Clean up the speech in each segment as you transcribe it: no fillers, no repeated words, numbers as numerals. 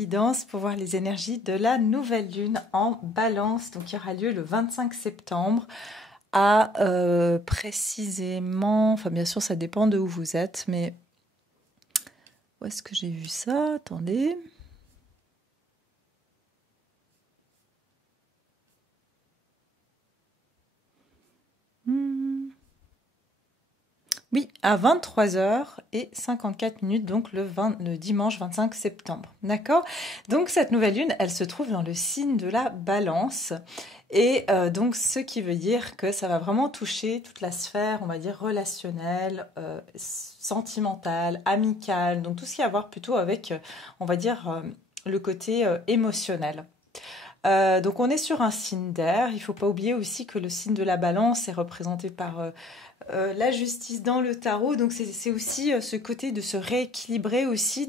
guidance pour voir les énergies de la nouvelle lune en balance, donc qui aura lieu le 25 septembre à précisément, enfin bien sûr ça dépend de où vous êtes, mais où est-ce que j'ai vu ça? Attendez. Oui, à 23h54, donc le dimanche 25 septembre. D'accord? Donc cette nouvelle lune, elle se trouve dans le signe de la balance. Et donc ce qui veut dire que ça va vraiment toucher toute la sphère, on va dire, relationnelle, sentimentale, amicale. Donc tout ce qui a à voir plutôt avec, on va dire, le côté émotionnel. Donc on est sur un signe d'air. Il ne faut pas oublier aussi que le signe de la balance est représenté par la justice dans le tarot. Donc c'est aussi ce côté de se rééquilibrer aussi.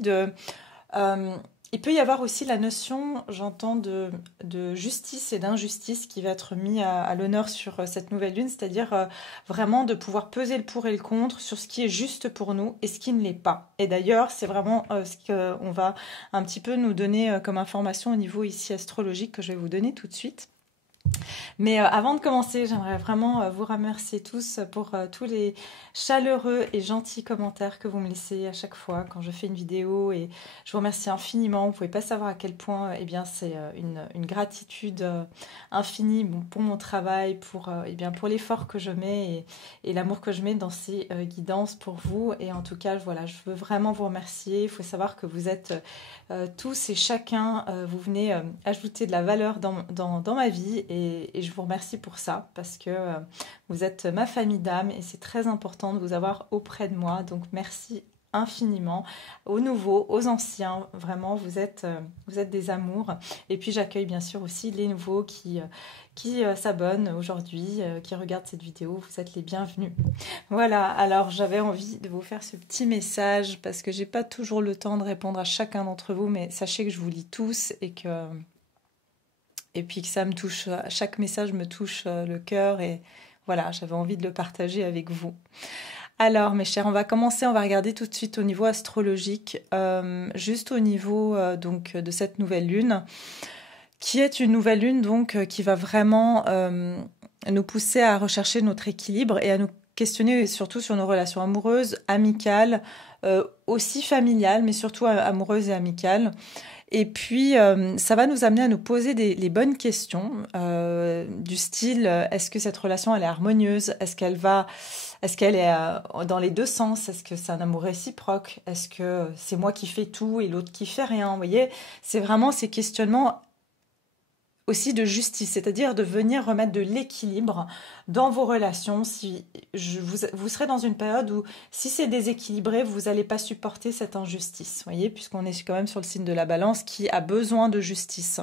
Il peut y avoir aussi la notion, j'entends, de justice et d'injustice qui va être mis à l'honneur sur cette nouvelle lune, c'est-à-dire vraiment de pouvoir peser le pour et le contre sur ce qui est juste pour nous et ce qui ne l'est pas. Et d'ailleurs, c'est vraiment ce qu'on va un petit peu nous donner comme information au niveau ici astrologique que je vais vous donner tout de suite. Mais avant de commencer, j'aimerais vraiment vous remercier tous pour tous les chaleureux et gentils commentaires que vous me laissez à chaque fois quand je fais une vidéo. Et je vous remercie infiniment. Vous ne pouvez pas savoir à quel point eh bien, c'est une gratitude infinie pour mon travail, pour l'effort que je mets et l'amour que je mets dans ces guidances pour vous. Et en tout cas, voilà, je veux vraiment vous remercier. Il faut savoir que vous êtes tous et chacun, vous venez ajouter de la valeur dans ma vie et je vous remercie pour ça parce que vous êtes ma famille d'âme et c'est très important de vous avoir auprès de moi. Donc merci infiniment aux nouveaux, aux anciens. Vraiment, vous êtes des amours. Et puis j'accueille bien sûr aussi les nouveaux qui s'abonnent aujourd'hui, qui regardent cette vidéo. Vous êtes les bienvenus. Voilà, alors j'avais envie de vous faire ce petit message parce que j'ai pas toujours le temps de répondre à chacun d'entre vous, mais sachez que je vous lis tous et puis que ça me touche, chaque message me touche le cœur et voilà, j'avais envie de le partager avec vous. Alors mes chers, on va commencer, on va regarder tout de suite au niveau astrologique, juste au niveau donc de cette nouvelle lune, qui est une nouvelle lune donc qui va vraiment nous pousser à rechercher notre équilibre et à nous questionner surtout sur nos relations amoureuses, amicales, aussi familiales, mais surtout amoureuses et amicales. Et puis, ça va nous amener à nous poser les bonnes questions du style, est-ce que cette relation, elle est harmonieuse? Est-ce qu'elle est dans les deux sens? Est-ce que c'est un amour réciproque? Est-ce que c'est moi qui fais tout et l'autre qui fait rien? Vous voyez, c'est vraiment ces questionnements aussi de justice, c'est-à-dire de venir remettre de l'équilibre dans vos relations. Si vous serez dans une période où si c'est déséquilibré, vous n'allez pas supporter cette injustice, voyez, puisqu'on est quand même sur le signe de la balance qui a besoin de justice.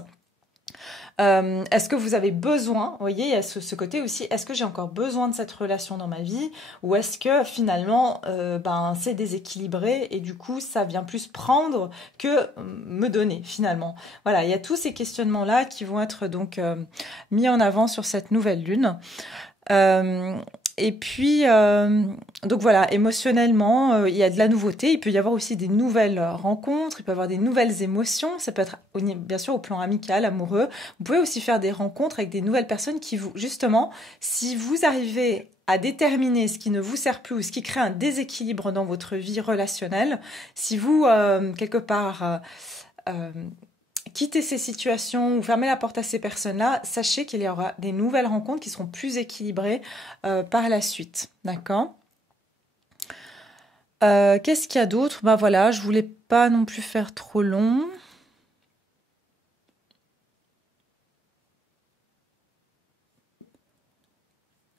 Est-ce que vous avez besoin, vous voyez, il y a ce côté aussi, est-ce que j'ai encore besoin de cette relation dans ma vie ou est-ce que finalement c'est déséquilibré et du coup ça vient plus prendre que me donner finalement. Voilà, il y a tous ces questionnements-là qui vont être donc mis en avant sur cette nouvelle lune. Et puis, donc voilà, émotionnellement, il y a de la nouveauté. Il peut y avoir aussi des nouvelles rencontres, il peut y avoir des nouvelles émotions. Ça peut être bien sûr au plan amical, amoureux. Vous pouvez aussi faire des rencontres avec des nouvelles personnes qui vous, justement, si vous arrivez à déterminer ce qui ne vous sert plus ou ce qui crée un déséquilibre dans votre vie relationnelle, si vous, quelque part, quittez ces situations ou fermez la porte à ces personnes-là, sachez qu'il y aura des nouvelles rencontres qui seront plus équilibrées par la suite. D'accord ? Qu'est-ce qu'il y a d'autre ? Ben voilà, je voulais pas non plus faire trop long.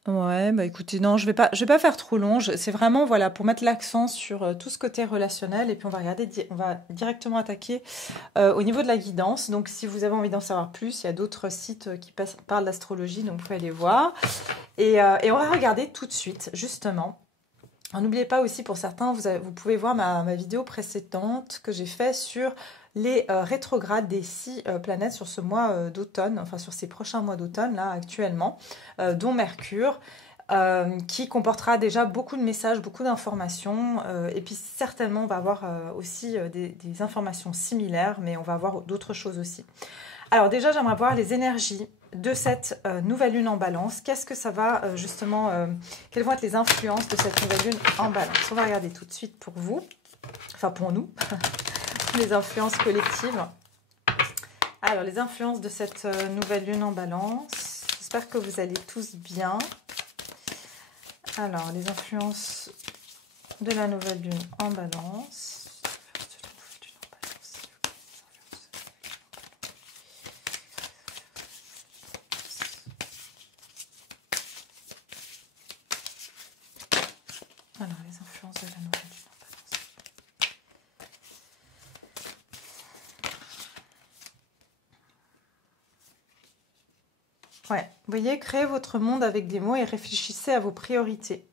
Ouais, bah écoutez, non, je vais pas faire trop long. C'est vraiment voilà pour mettre l'accent sur tout ce côté relationnel et puis on va regarder, on va directement attaquer au niveau de la guidance. Donc, si vous avez envie d'en savoir plus, il y a d'autres sites qui parlent d'astrologie, donc vous pouvez aller voir. Et on va regarder tout de suite, justement. N'oubliez pas aussi pour certains, vous pouvez voir ma vidéo précédente que j'ai fait sur les rétrogrades des 6 planètes sur ce mois d'automne, enfin sur ces prochains mois d'automne là actuellement, dont Mercure. qui comportera déjà beaucoup de messages, beaucoup d'informations. Et puis certainement, on va avoir aussi des informations similaires, mais on va avoir d'autres choses aussi. Alors déjà, j'aimerais voir les énergies de cette nouvelle lune en balance. Qu'est-ce que ça va justement, quelles vont être les influences de cette nouvelle lune en balance? On va regarder tout de suite pour vous, enfin pour nous, les influences collectives. Alors, les influences de cette nouvelle lune en balance. J'espère que vous allez tous bien. Alors, les influences de la nouvelle lune en balance. Alors, les influences de la nouvelle lune en balance. Ouais, vous voyez, créez votre monde avec des mots et réfléchissez à vos priorités.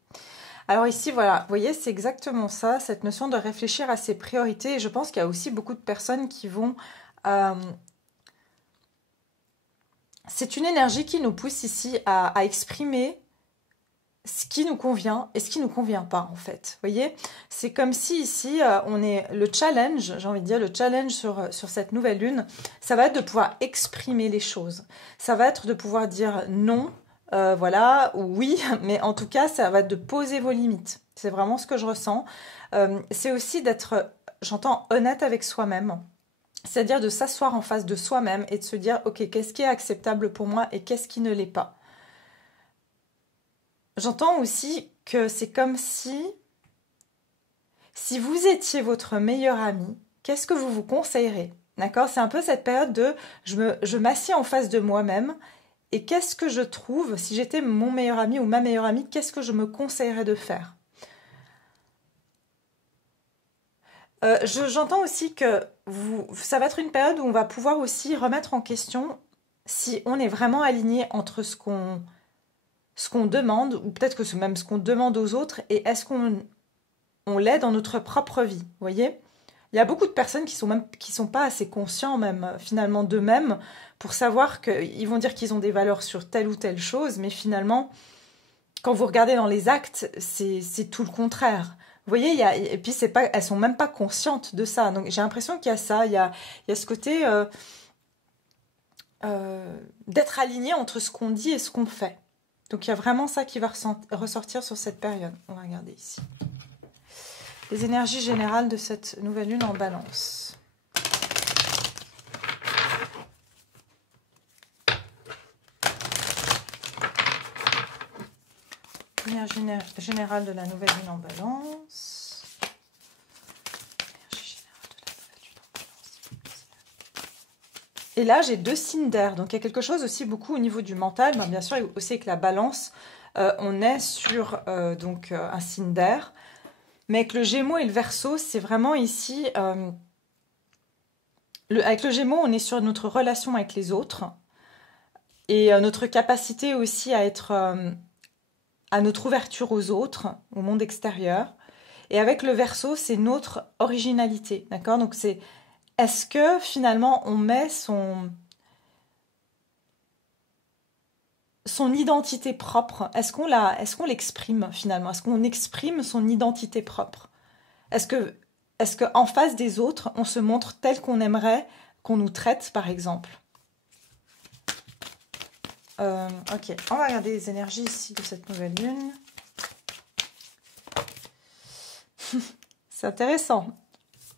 Alors ici, voilà, vous voyez, c'est exactement ça, cette notion de réfléchir à ses priorités. Et je pense qu'il y a aussi beaucoup de personnes qui vont... c'est une énergie qui nous pousse ici à exprimer ce qui nous convient et ce qui ne nous convient pas, en fait. Vous voyez, c'est comme si ici, on est le challenge, j'ai envie de dire, le challenge sur cette nouvelle lune, ça va être de pouvoir exprimer les choses. Ça va être de pouvoir dire non, voilà, ou oui, mais en tout cas, ça va être de poser vos limites. C'est vraiment ce que je ressens. C'est aussi d'être, j'entends, honnête avec soi-même. C'est-à-dire de s'asseoir en face de soi-même et de se dire, ok, qu'est-ce qui est acceptable pour moi et qu'est-ce qui ne l'est pas. J'entends aussi que c'est comme si vous étiez votre meilleur ami, qu'est-ce que vous vous conseillerez? D'accord? C'est un peu cette période de je m'assieds en face de moi-même et qu'est-ce que je trouve, si j'étais mon meilleur ami ou ma meilleure amie, qu'est-ce que je me conseillerais de faire? J'entends aussi que ça va être une période où on va pouvoir aussi remettre en question si on est vraiment aligné entre ce qu'on demande, ou peut-être que c'est même ce qu'on demande aux autres, et est-ce qu'on l'est dans notre propre vie, vous voyez? Il y a beaucoup de personnes qui sont pas assez conscients même finalement d'eux-mêmes pour savoir qu'ils vont dire qu'ils ont des valeurs sur telle ou telle chose, mais finalement, quand vous regardez dans les actes, c'est tout le contraire. Vous voyez, et puis elles sont même pas conscientes de ça. Donc j'ai l'impression qu'il y a ça, il y a ce côté d'être aligné entre ce qu'on dit et ce qu'on fait. Donc il y a vraiment ça qui va ressortir sur cette période. On va regarder ici. Les énergies générales de cette nouvelle lune en balance. Énergie générale de la nouvelle lune en balance. Énergie générale de la nouvelle lune en balance. Et là, j'ai 2 signes d'air. Donc, il y a quelque chose aussi beaucoup au niveau du mental. Ben, bien sûr, aussi avec la balance, on est sur un signe d'air. Mais avec le Gémeaux et le Verseau, c'est vraiment ici... avec le Gémeaux, on est sur notre relation avec les autres. Et notre capacité aussi à être... à notre ouverture aux autres, au monde extérieur. Et avec le Verseau, c'est notre originalité. D'accord? Donc, c'est... Est-ce que finalement, on met son identité propre? Est-ce qu'on l'exprime finalement? Est-ce qu'on exprime son identité propre? Est-ce que en face des autres, on se montre tel qu'on aimerait qu'on nous traite, par exemple? Ok, on va regarder les énergies ici de cette nouvelle lune. C'est intéressant.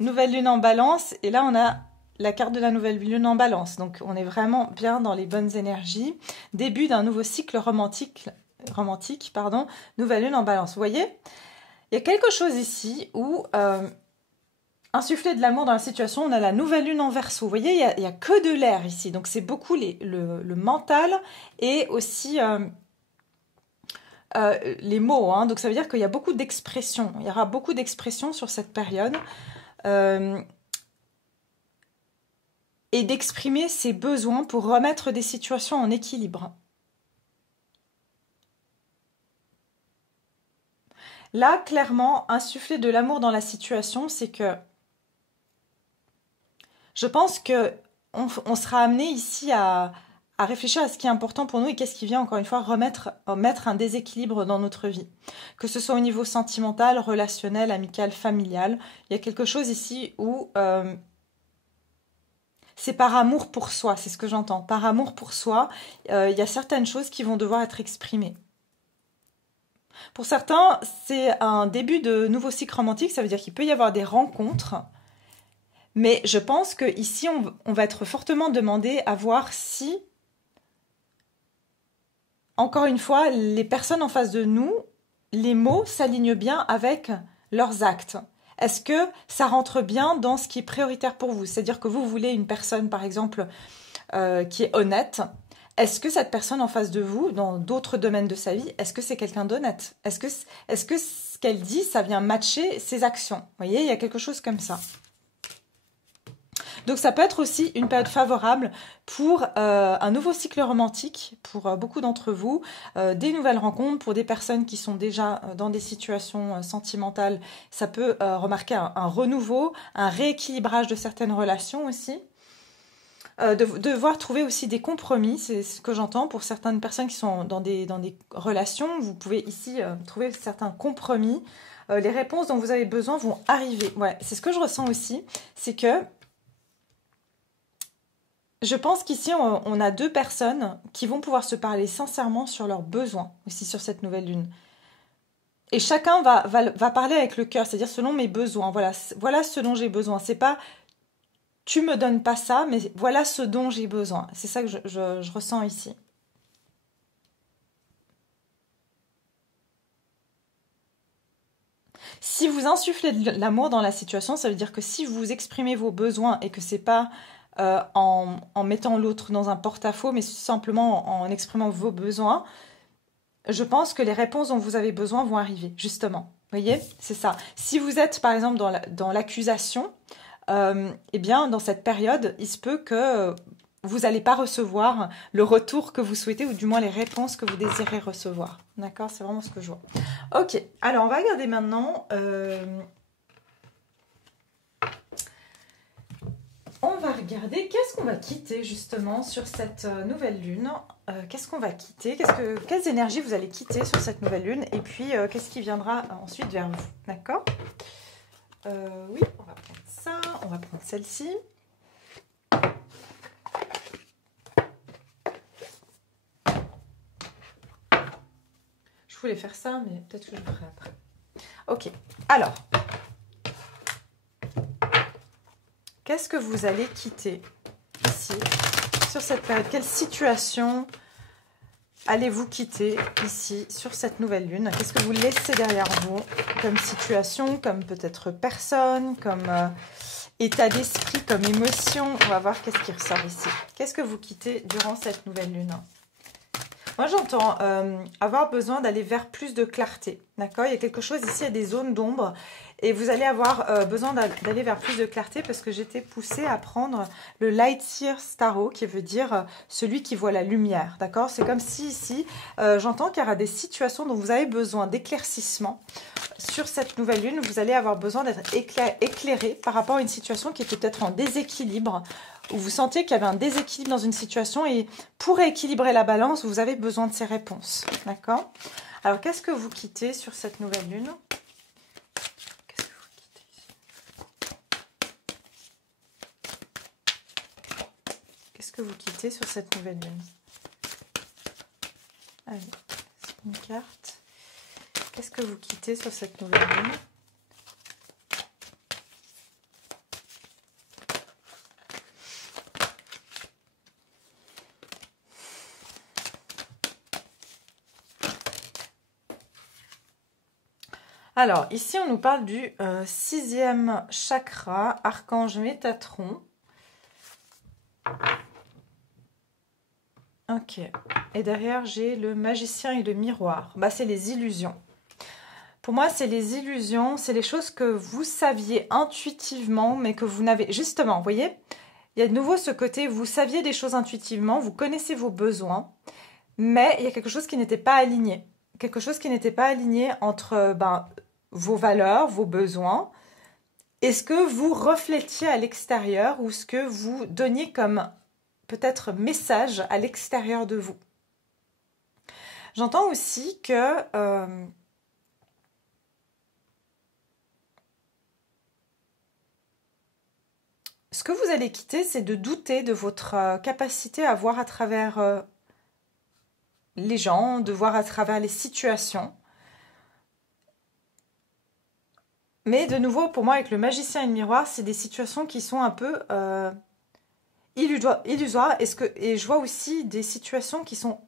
Nouvelle lune en balance, et là on a la carte de la nouvelle lune en balance. Donc on est vraiment bien dans les bonnes énergies. Début d'un nouveau cycle romantique, nouvelle lune en balance. Vous voyez, il y a quelque chose ici où insuffler de l'amour dans la situation, on a la nouvelle lune en Verseau. Vous voyez, il y a que de l'air ici. Donc c'est beaucoup le mental et aussi les mots. Hein. Donc ça veut dire qu'il y a beaucoup d'expressions. Il y aura beaucoup d'expressions sur cette période. Et d'exprimer ses besoins pour remettre des situations en équilibre. Là, clairement, insuffler de l'amour dans la situation, c'est que je pense que on sera amené ici à à réfléchir à ce qui est important pour nous et qu'est-ce qui vient, encore une fois, mettre un déséquilibre dans notre vie. Que ce soit au niveau sentimental, relationnel, amical, familial, il y a quelque chose ici où c'est par amour pour soi, c'est ce que j'entends. Par amour pour soi, il y a certaines choses qui vont devoir être exprimées. Pour certains, c'est un début de nouveau cycle romantique, ça veut dire qu'il peut y avoir des rencontres. Mais je pense qu'ici, on va être fortement demandé à voir si, encore une fois, les personnes en face de nous, les mots s'alignent bien avec leurs actes. Est-ce que ça rentre bien dans ce qui est prioritaire pour vous? C'est-à-dire que vous voulez une personne, par exemple, qui est honnête. Est-ce que cette personne en face de vous, dans d'autres domaines de sa vie, est-ce que c'est quelqu'un d'honnête? Est-ce que ce qu'elle dit, ça vient matcher ses actions? Vous voyez, il y a quelque chose comme ça. Donc ça peut être aussi une période favorable pour un nouveau cycle romantique, pour beaucoup d'entre vous, des nouvelles rencontres, pour des personnes qui sont déjà dans des situations sentimentales. Ça peut remarquer un renouveau, un rééquilibrage de certaines relations aussi. Devoir trouver aussi des compromis, c'est ce que j'entends pour certaines personnes qui sont dans des relations. Vous pouvez ici trouver certains compromis. Les réponses dont vous avez besoin vont arriver. Ouais, c'est ce que je ressens aussi, c'est que je pense qu'ici, on a deux personnes qui vont pouvoir se parler sincèrement sur leurs besoins aussi sur cette nouvelle lune. Et chacun va parler avec le cœur, c'est-à-dire selon mes besoins. Voilà ce dont j'ai besoin. C'est pas tu me donnes pas ça, mais voilà ce dont j'ai besoin. C'est ça que je ressens ici. Si vous insufflez de l'amour dans la situation, ça veut dire que si vous exprimez vos besoins et que c'est pas en mettant l'autre dans un porte-à-faux, mais simplement en exprimant vos besoins, je pense que les réponses dont vous avez besoin vont arriver, justement. Vous voyez, c'est ça. Si vous êtes, par exemple, dans l'accusation, eh bien, dans cette période, il se peut que vous n'allez pas recevoir le retour que vous souhaitez, ou du moins les réponses que vous désirez recevoir. D'accord? C'est vraiment ce que je vois. Ok, alors on va regarder maintenant... On va regarder qu'est-ce qu'on va quitter justement sur cette nouvelle lune. Qu'est-ce qu'on va quitter? Quelles énergies vous allez quitter sur cette nouvelle lune? Et puis, qu'est-ce qui viendra ensuite vers vous? D'accord? Oui, on va prendre ça. On va prendre celle-ci. Je voulais faire ça, mais peut-être que je le ferai après. Ok, alors... Qu'est-ce que vous allez quitter ici, sur cette période? Quelle situation allez-vous quitter ici, sur cette nouvelle lune? Qu'est-ce que vous laissez derrière vous comme situation, comme peut-être personne, comme état d'esprit, comme émotion? On va voir qu'est-ce qui ressort ici. Qu'est-ce que vous quittez durant cette nouvelle lune? Moi, j'entends avoir besoin d'aller vers plus de clarté. D'accord? Il y a quelque chose ici, il y a des zones d'ombre. Et vous allez avoir besoin d'aller vers plus de clarté parce que j'étais poussée à prendre le Light Seer Tarot, qui veut dire celui qui voit la lumière. D'accord? C'est comme si ici, j'entends qu'il y aura des situations dont vous avez besoin d'éclaircissement. Sur cette nouvelle lune, vous allez avoir besoin d'être éclairé par rapport à une situation qui est peut-être en déséquilibre, où vous sentiez qu'il y avait un déséquilibre dans une situation et pour rééquilibrer la balance, vous avez besoin de ces réponses. D'accord? Alors, qu'est-ce que vous quittez sur cette nouvelle lune? Qu'est-ce que vous quittez sur cette nouvelle lune? Allez, c'est une carte. Qu'est-ce que vous quittez sur cette nouvelle lune? Alors, ici, on nous parle du 6e chakra, archange Métatron. Ok. Et derrière, j'ai le magicien et le miroir. Bah, c'est les illusions. Pour moi, c'est les illusions, c'est les choses que vous saviez intuitivement, mais que vous n'avez... Justement, vous voyez, il y a de nouveau ce côté, vous saviez des choses intuitivement, vous connaissez vos besoins, mais il y a quelque chose qui n'était pas aligné. Quelque chose qui n'était pas aligné entre vos valeurs, vos besoins, et ce que vous reflétiez à l'extérieur, ou ce que vous donniez comme peut-être message à l'extérieur de vous. J'entends aussi que ce que vous allez quitter, c'est de douter de votre capacité à voir à travers les gens, de voir à travers les situations. Mais de nouveau, pour moi, avec le magicien et le miroir, c'est des situations qui sont un peu illusoires. Et je vois aussi des situations qui sont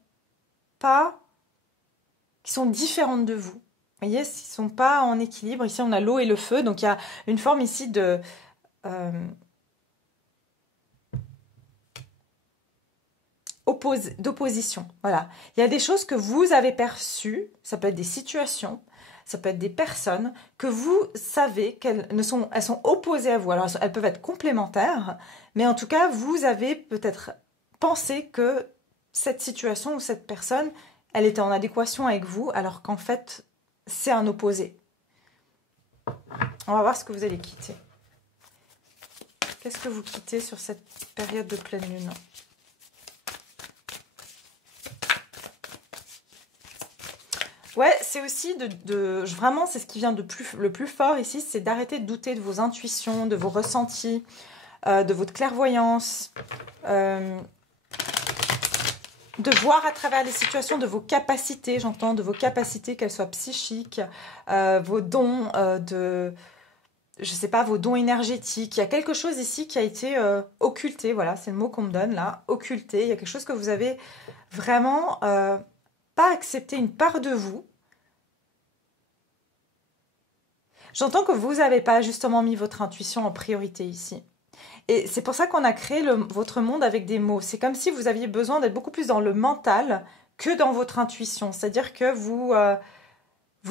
différentes de vous. Vous voyez, ils ne sont pas en équilibre. Ici, on a l'eau et le feu. Donc, il y a une forme ici d'opposition. Voilà. Il y a des choses que vous avez perçues. Ça peut être des situations. Ça peut être des personnes que vous savez elles sont opposées à vous. Alors, elles peuvent être complémentaires. Mais en tout cas, vous avez peut-être pensé que cette situation ou cette personne, elle était en adéquation avec vous, alors qu'en fait, c'est un opposé. On va voir ce que vous allez quitter. Qu'est-ce que vous quittez sur cette période de pleine lune ? Ouais, c'est aussi vraiment, c'est ce qui vient le plus fort ici, c'est d'arrêter de douter de vos intuitions, de vos ressentis, de votre clairvoyance, de voir à travers les situations, de vos capacités, j'entends, de vos capacités, qu'elles soient psychiques, vos dons, je sais pas, vos dons énergétiques. Il y a quelque chose ici qui a été occulté, voilà, c'est le mot qu'on me donne là, occulté. Il y a quelque chose que vous avez vraiment pas accepté, une part de vous. J'entends que vous n'avez pas justement mis votre intuition en priorité ici. Et c'est pour ça qu'on a créé votre monde avec des mots. C'est comme si vous aviez besoin d'être beaucoup plus dans le mental que dans votre intuition. C'est-à-dire que vous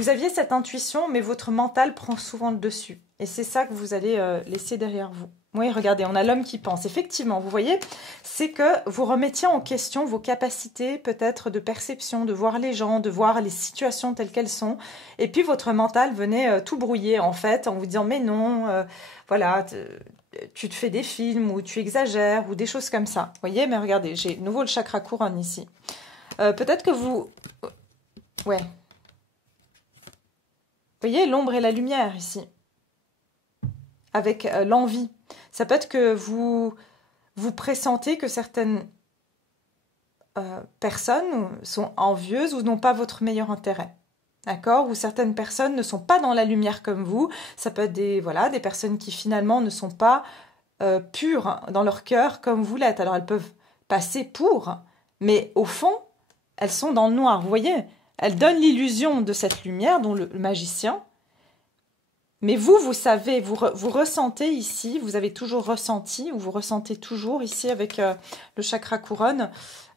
aviez cette intuition, mais votre mental prend souvent le dessus. Et c'est ça que vous allez laisser derrière vous. Oui, regardez, on a l'homme qui pense. Effectivement, vous voyez, c'est que vous remettiez en question vos capacités peut-être de perception, de voir les gens, de voir les situations telles qu'elles sont. Et puis votre mental venait tout brouiller en fait, en vous disant mais non, voilà, tu te fais des films ou tu exagères ou des choses comme ça. Vous voyez, mais regardez, j'ai de nouveau le chakra couronne ici. Peut-être que vous... Ouais. Vous voyez, l'ombre et la lumière ici. Avec l'envie. Ça peut être que vous pressentez que certaines personnes sont envieuses ou n'ont pas votre meilleur intérêt. D'accord ? Ou certaines personnes ne sont pas dans la lumière comme vous. Ça peut être des personnes qui finalement ne sont pas pures dans leur cœur comme vous l'êtes. Alors elles peuvent passer pour, mais au fond, elles sont dans le noir. Vous voyez ? Elles donnent l'illusion de cette lumière, dont le magicien. Mais vous savez, vous ressentez ici, vous avez toujours ressenti, ou vous ressentez toujours ici avec le chakra couronne,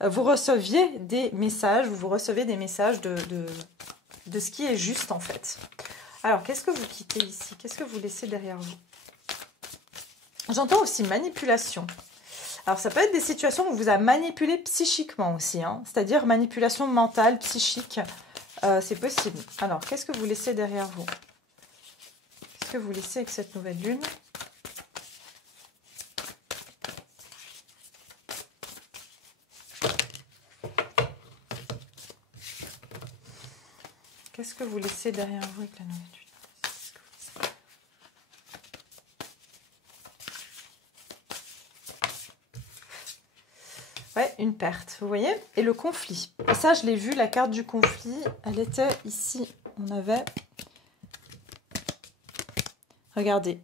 vous receviez des messages, vous recevez des messages de ce qui est juste en fait. Alors, qu'est-ce que vous quittez ici? Qu'est-ce que vous laissez derrière vous? J'entends aussi manipulation. Alors, ça peut être des situations où on vous a manipulé psychiquement aussi, hein, c'est-à-dire manipulation mentale, psychique, c'est possible. Alors, qu'est-ce que vous laissez derrière vous? Qu'est-ce que vous laissez avec cette nouvelle lune? Qu'est-ce que vous laissez derrière vous avec la nouvelle lune? Ouais, une perte, vous voyez? Et le conflit. Et ça, je l'ai vu, la carte du conflit, elle était ici. On avait... Regardez.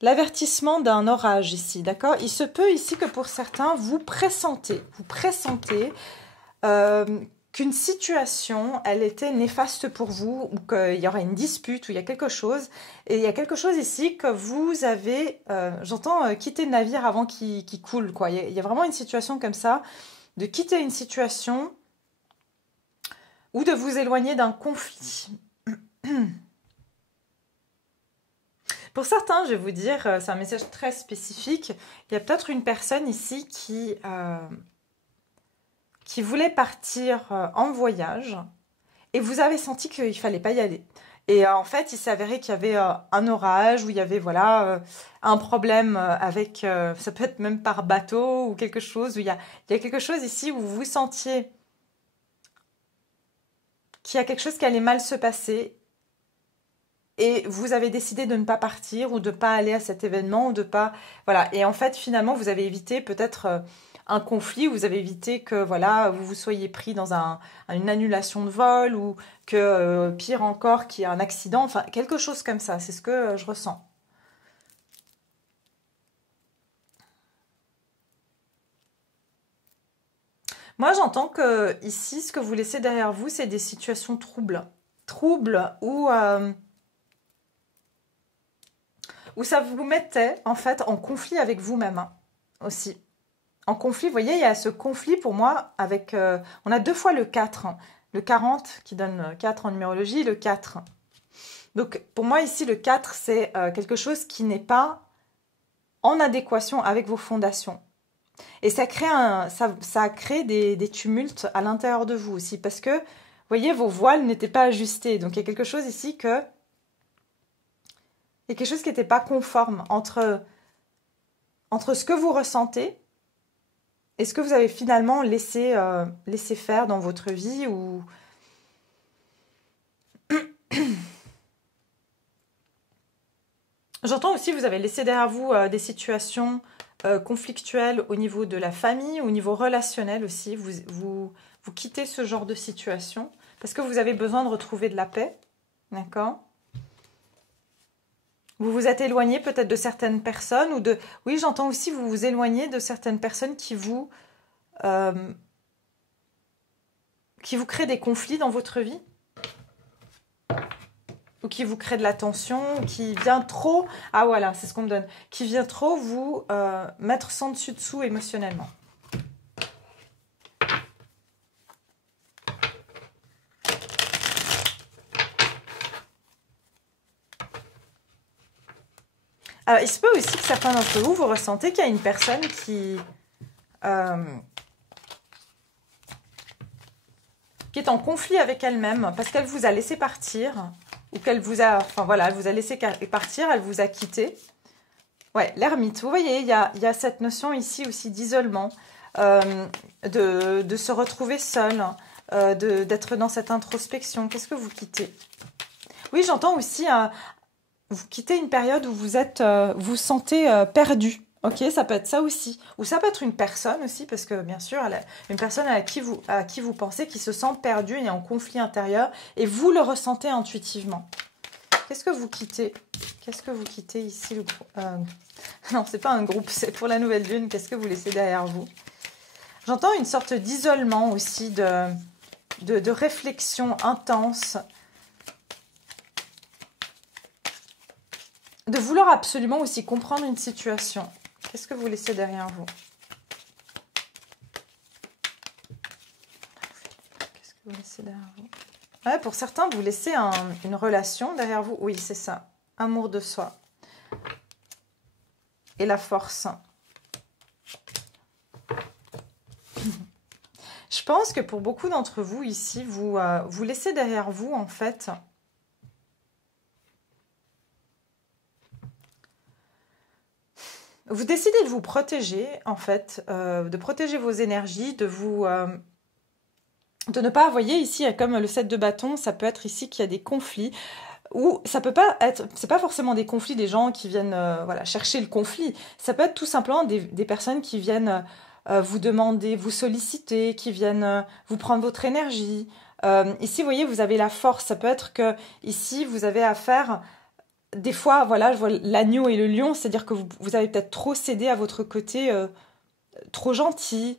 L'avertissement d'un orage ici, d'accord? Il se peut ici que pour certains, vous pressentez qu'une situation, elle était néfaste pour vous, ou qu'il y aurait une dispute, ou il y a quelque chose. Et il y a quelque chose ici que vous avez, j'entends, quitter le navire avant qu'il coule, quoi. Il y a vraiment une situation comme ça, de quitter une situation ou de vous éloigner d'un conflit. Pour certains, je vais vous dire, c'est un message très spécifique. Il y a peut-être une personne ici qui voulait partir en voyage et vous avez senti qu'il ne fallait pas y aller. Et en fait, il s'est avéré qu'il y avait un orage, où il y avait voilà un problème avec, ça peut être même par bateau ou quelque chose, où il y a quelque chose ici où vous sentiez qu'il y a quelque chose qui allait mal se passer et vous avez décidé de ne pas partir ou de ne pas aller à cet événement ou de pas voilà. Et en fait, finalement, vous avez évité peut-être un conflit, vous avez évité que voilà, vous vous soyez pris dans une annulation de vol ou que pire encore qu'il y ait un accident, enfin quelque chose comme ça. C'est ce que je ressens. Moi, j'entends que ici, ce que vous laissez derrière vous, c'est des situations troubles, troubles où ça vous mettait en fait en conflit avec vous-même hein, aussi. En conflit, vous voyez, il y a ce conflit pour moi avec... on a deux fois le 4, hein. Le 40 qui donne 4 en numérologie, le 4. Donc pour moi ici, le 4, c'est quelque chose qui n'est pas en adéquation avec vos fondations. Et ça crée des tumultes à l'intérieur de vous aussi, parce que, vous voyez, vos voiles n'étaient pas ajustés. Donc il y a quelque chose ici que... Il y a quelque chose qui n'était pas conforme entre ce que vous ressentez et ce que vous avez finalement laissé faire dans votre vie ou... J'entends aussi que vous avez laissé derrière vous des situations conflictuelles au niveau de la famille, au niveau relationnel aussi. Vous quittez ce genre de situation parce que vous avez besoin de retrouver de la paix. D'accord? Vous vous êtes éloigné peut-être de certaines personnes ou de... Oui, j'entends aussi vous vous éloigner de certaines personnes euh, qui vous créent des conflits dans votre vie ou qui vous crée de la tension, qui vient trop... Ah voilà, c'est ce qu'on me donne. Qui vient trop vous mettre sans dessus dessous émotionnellement. Alors, il se peut aussi que certains d'entre vous, vous ressentez qu'il y a une personne euh, qui est en conflit avec elle-même parce qu'elle vous a laissé partir ou qu'elle vous a... Enfin voilà, elle vous a laissé partir, elle vous a quitté. Ouais, l'ermite. Vous voyez, il y a cette notion ici aussi d'isolement, de se retrouver seul, d'être dans cette introspection. Qu'est-ce que vous quittez? Oui, j'entends aussi, vous quittez une période où vous sentez perdu. Ok, ça peut être ça aussi. Ou ça peut être une personne aussi, parce que bien sûr, une personne à qui vous pensez qui se sent perdue et en conflit intérieur, et vous le ressentez intuitivement. Qu'est-ce que vous quittez? Qu'est-ce que vous quittez ici Non, c'est pas un groupe, c'est pour la nouvelle lune. Qu'est-ce que vous laissez derrière vous? J'entends une sorte d'isolement aussi, de réflexion intense, de vouloir absolument aussi comprendre une situation. Qu'est-ce que vous laissez derrière vous? Qu'est-ce que vous laissez derrière vous? Ouais, pour certains, vous laissez une relation derrière vous. Oui, c'est ça. Amour de soi. Et la force. Je pense que pour beaucoup d'entre vous ici, vous laissez derrière vous, en fait, vous décidez de vous protéger, en fait, de protéger vos énergies, de ne pas, vous voyez, ici, il y a comme le 7 de bâton, ça peut être ici qu'il y a des conflits, ou ça peut pas être, c'est pas forcément des conflits des gens qui viennent voilà, chercher le conflit, ça peut être tout simplement des personnes qui viennent vous demander, vous solliciter, qui viennent vous prendre votre énergie. Ici, vous voyez, vous avez la force, ça peut être que ici, vous avez affaire... Des fois, voilà, je vois l'agneau et le lion, c'est-à-dire que vous avez peut-être trop cédé à votre côté trop gentil,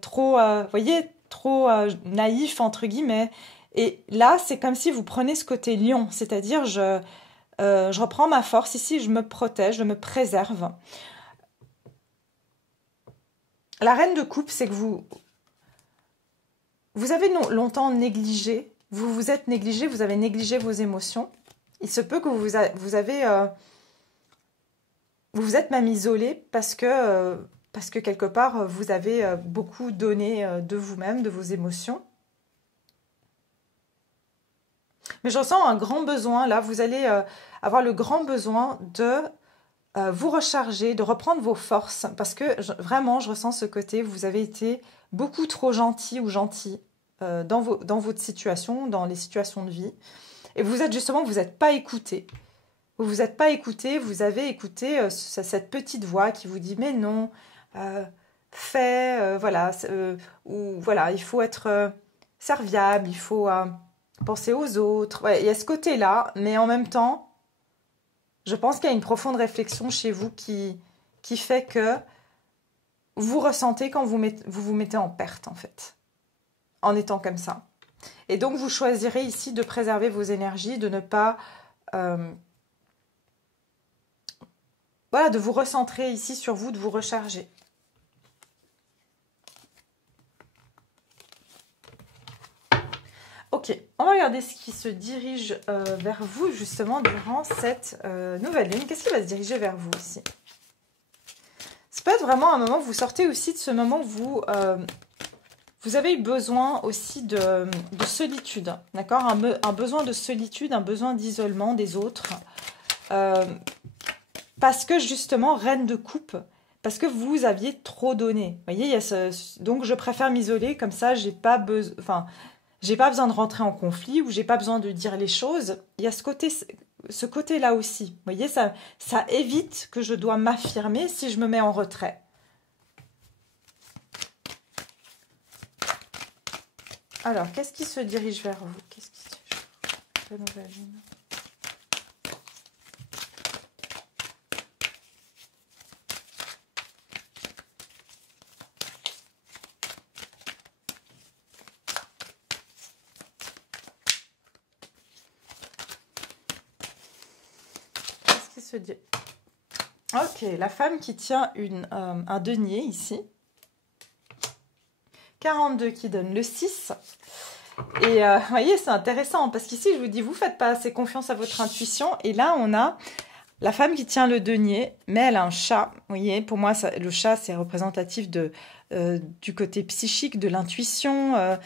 trop, vous voyez, trop naïf, entre guillemets. Et là, c'est comme si vous prenez ce côté lion, c'est-à-dire je reprends ma force ici, je me protège, je me préserve. La reine de coupe, c'est que vous avez longtemps négligé, vous vous êtes négligé, vous avez négligé vos émotions. Il se peut que vous vous êtes même isolé parce que quelque part, vous avez beaucoup donné de vous-même, de vos émotions. Mais je ressens un grand besoin, là, vous allez avoir le grand besoin de vous recharger, de reprendre vos forces, parce que vraiment, je ressens ce côté, vous avez été beaucoup trop gentil ou gentil dans votre situation, dans les situations de vie, et vous êtes justement, vous n'êtes pas écouté. Vous vous êtes pas écouté, vous avez écouté cette petite voix qui vous dit mais non, fais, voilà, ou voilà, il faut être serviable, il faut penser aux autres. Ouais, il y a ce côté-là, mais en même temps, je pense qu'il y a une profonde réflexion chez vous qui fait que vous ressentez quand vous vous mettez en perte, en fait, en étant comme ça. Et donc, vous choisirez ici de préserver vos énergies, de ne pas... voilà, de vous recentrer ici sur vous, de vous recharger. Ok, on va regarder ce qui se dirige vers vous justement durant cette nouvelle lune. Qu'est-ce qui va se diriger vers vous ici? Ça peut être vraiment un moment où vous sortez aussi de ce moment où vous avez eu besoin aussi de solitude, d'accord, un besoin de solitude, un besoin d'isolement des autres. Parce que justement, reine de coupe, parce que vous aviez trop donné. Vous voyez, il y a donc je préfère m'isoler, comme ça, j'ai pas besoin de rentrer en conflit ou j'ai pas besoin de dire les choses. Il y a ce côté-là aussi. Vous voyez, ça évite que je dois m'affirmer si je me mets en retrait. Alors, qu'est-ce qui se dirige vers vous? Qu'est-ce qui se dirige vers vous? La nouvelle lune. Se dit. Ok, la femme qui tient un denier ici. 42 qui donne le 6. Et vous voyez, c'est intéressant parce qu'ici, je vous dis, vous ne faites pas assez confiance à votre intuition. Et là, on a la femme qui tient le denier, mais elle a un chat. Vous voyez, pour moi, le chat, c'est représentatif du côté psychique, de l'intuition.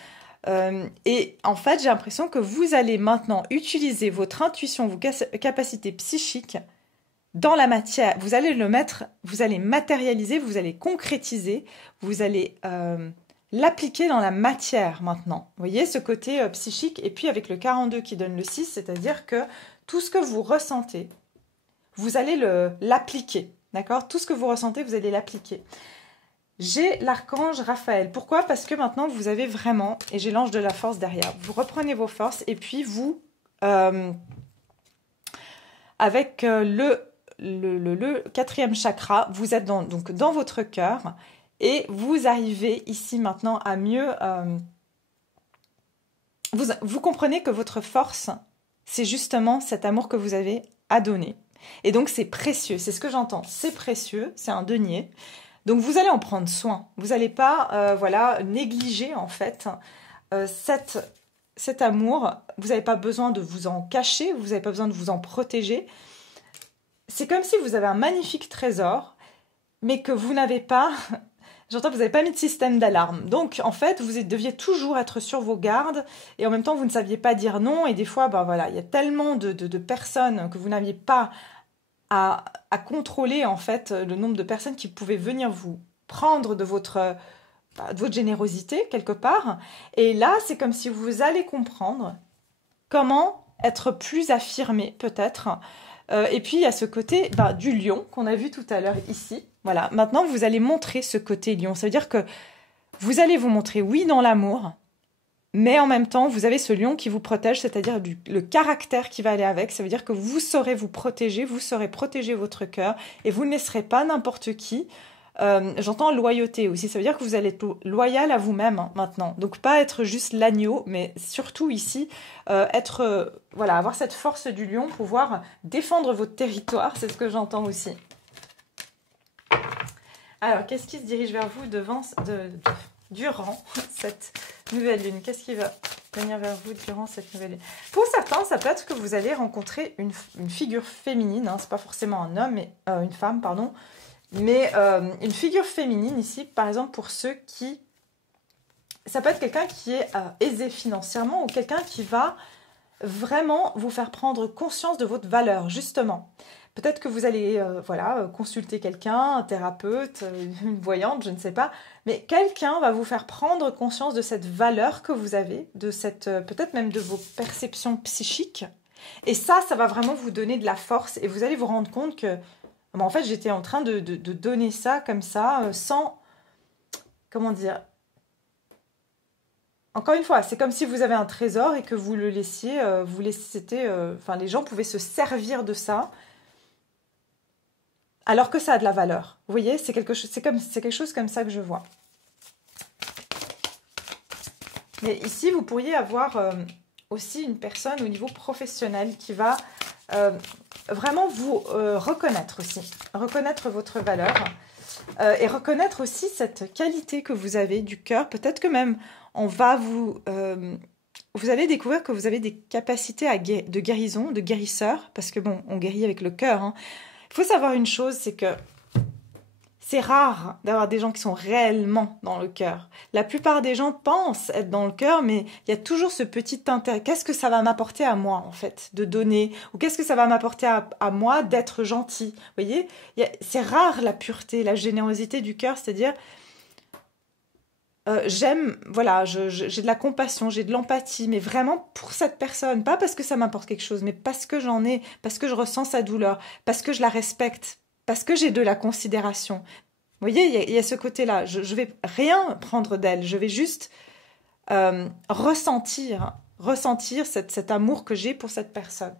Et en fait, j'ai l'impression que vous allez maintenant utiliser votre intuition, vos capacités psychiques dans la matière. Vous allez le mettre, vous allez matérialiser, vous allez concrétiser, vous allez l'appliquer dans la matière maintenant. Vous voyez ce côté psychique. Et puis avec le 42 qui donne le 6, c'est-à-dire que tout ce que vous ressentez, vous allez l'appliquer. D'accord? Tout ce que vous ressentez, vous allez l'appliquer. J'ai l'archange Raphaël. Pourquoi? Parce que maintenant, vous avez vraiment, et j'ai l'ange de la force derrière, vous reprenez vos forces et puis vous, avec le 4e chakra, vous êtes donc dans votre cœur et vous arrivez ici maintenant à mieux... vous comprenez que votre force, c'est justement cet amour que vous avez à donner. Et donc c'est précieux, c'est ce que j'entends, c'est précieux, c'est un denier. Donc vous allez en prendre soin, vous n'allez pas négliger en fait cet amour. Vous n'avez pas besoin de vous en cacher, vous n'avez pas besoin de vous en protéger. C'est comme si vous avez un magnifique trésor, mais que vous n'avez pas, j'entends que vous n'avez pas mis de système d'alarme. Donc, en fait, vous deviez toujours être sur vos gardes, et en même temps, vous ne saviez pas dire non, et des fois, voilà, il y a tellement de personnes que vous n'aviez pas à contrôler, en fait, le nombre de personnes qui pouvaient venir vous prendre de votre générosité, quelque part. Et là, c'est comme si vous allez comprendre comment être plus affirmé, peut-être. Et puis, il y a ce côté du lion qu'on a vu tout à l'heure ici. Voilà, maintenant, vous allez montrer ce côté lion. Ça veut dire que vous allez vous montrer, oui, dans l'amour, mais en même temps, vous avez ce lion qui vous protège, c'est-à-dire le caractère qui va aller avec. Ça veut dire que vous saurez vous protéger, vous saurez protéger votre cœur, et vous ne laisserez pas n'importe qui. J'entends loyauté aussi, ça veut dire que vous allez être loyal à vous-même maintenant. Donc pas être juste l'agneau, mais surtout ici, avoir cette force du lion, pouvoir défendre votre territoire, c'est ce que j'entends aussi. Alors, qu'est-ce qui se dirige vers vous durant cette nouvelle lune? Qu'est-ce qui va venir vers vous durant cette nouvelle lune? Pour certains, ça peut être que vous allez rencontrer une figure féminine, c'est pas forcément un homme, mais une femme, pardon, mais une figure féminine ici, par exemple pour ceux qui... Ça peut être quelqu'un qui est aisé financièrement ou quelqu'un qui va vraiment vous faire prendre conscience de votre valeur, justement. Peut-être que vous allez voilà, consulter quelqu'un, un thérapeute, une voyante, je ne sais pas, mais quelqu'un va vous faire prendre conscience de cette valeur que vous avez, de cette peut-être même de vos perceptions psychiques. Et ça va vraiment vous donner de la force et vous allez vous rendre compte que, en fait, j'étais en train de donner ça comme ça, sans, comment dire, encore une fois, c'est comme si vous avez un trésor et que vous le laissiez, enfin, les gens pouvaient se servir de ça alors que ça a de la valeur. Vous voyez, c'est quelque chose comme ça que je vois. Mais ici, vous pourriez avoir aussi une personne au niveau professionnel qui va vraiment vous reconnaître aussi, reconnaître votre valeur et reconnaître aussi cette qualité que vous avez du cœur. Peut-être que même on va vous allez découvrir que vous avez des capacités de guérison, de guérisseur, parce que bon, on guérit avec le cœur, hein. Il faut savoir une chose, c'est que c'est rare d'avoir des gens qui sont réellement dans le cœur. La plupart des gens pensent être dans le cœur, mais il y a toujours ce petit intérêt. Qu'est-ce que ça va m'apporter à moi, en fait, de donner? Ou qu'est-ce que ça va m'apporter à moi d'être gentil? Vous voyez, c'est rare la pureté, la générosité du cœur, c'est-à-dire, j'aime, voilà, j'ai de la compassion, j'ai de l'empathie, mais vraiment pour cette personne, pas parce que ça m'apporte quelque chose, mais parce que j'en ai, parce que je ressens sa douleur, parce que je la respecte, parce que j'ai de la considération. Vous voyez, il y a ce côté-là. Je ne vais rien prendre d'elle, je vais juste ressentir cet amour que j'ai pour cette personne.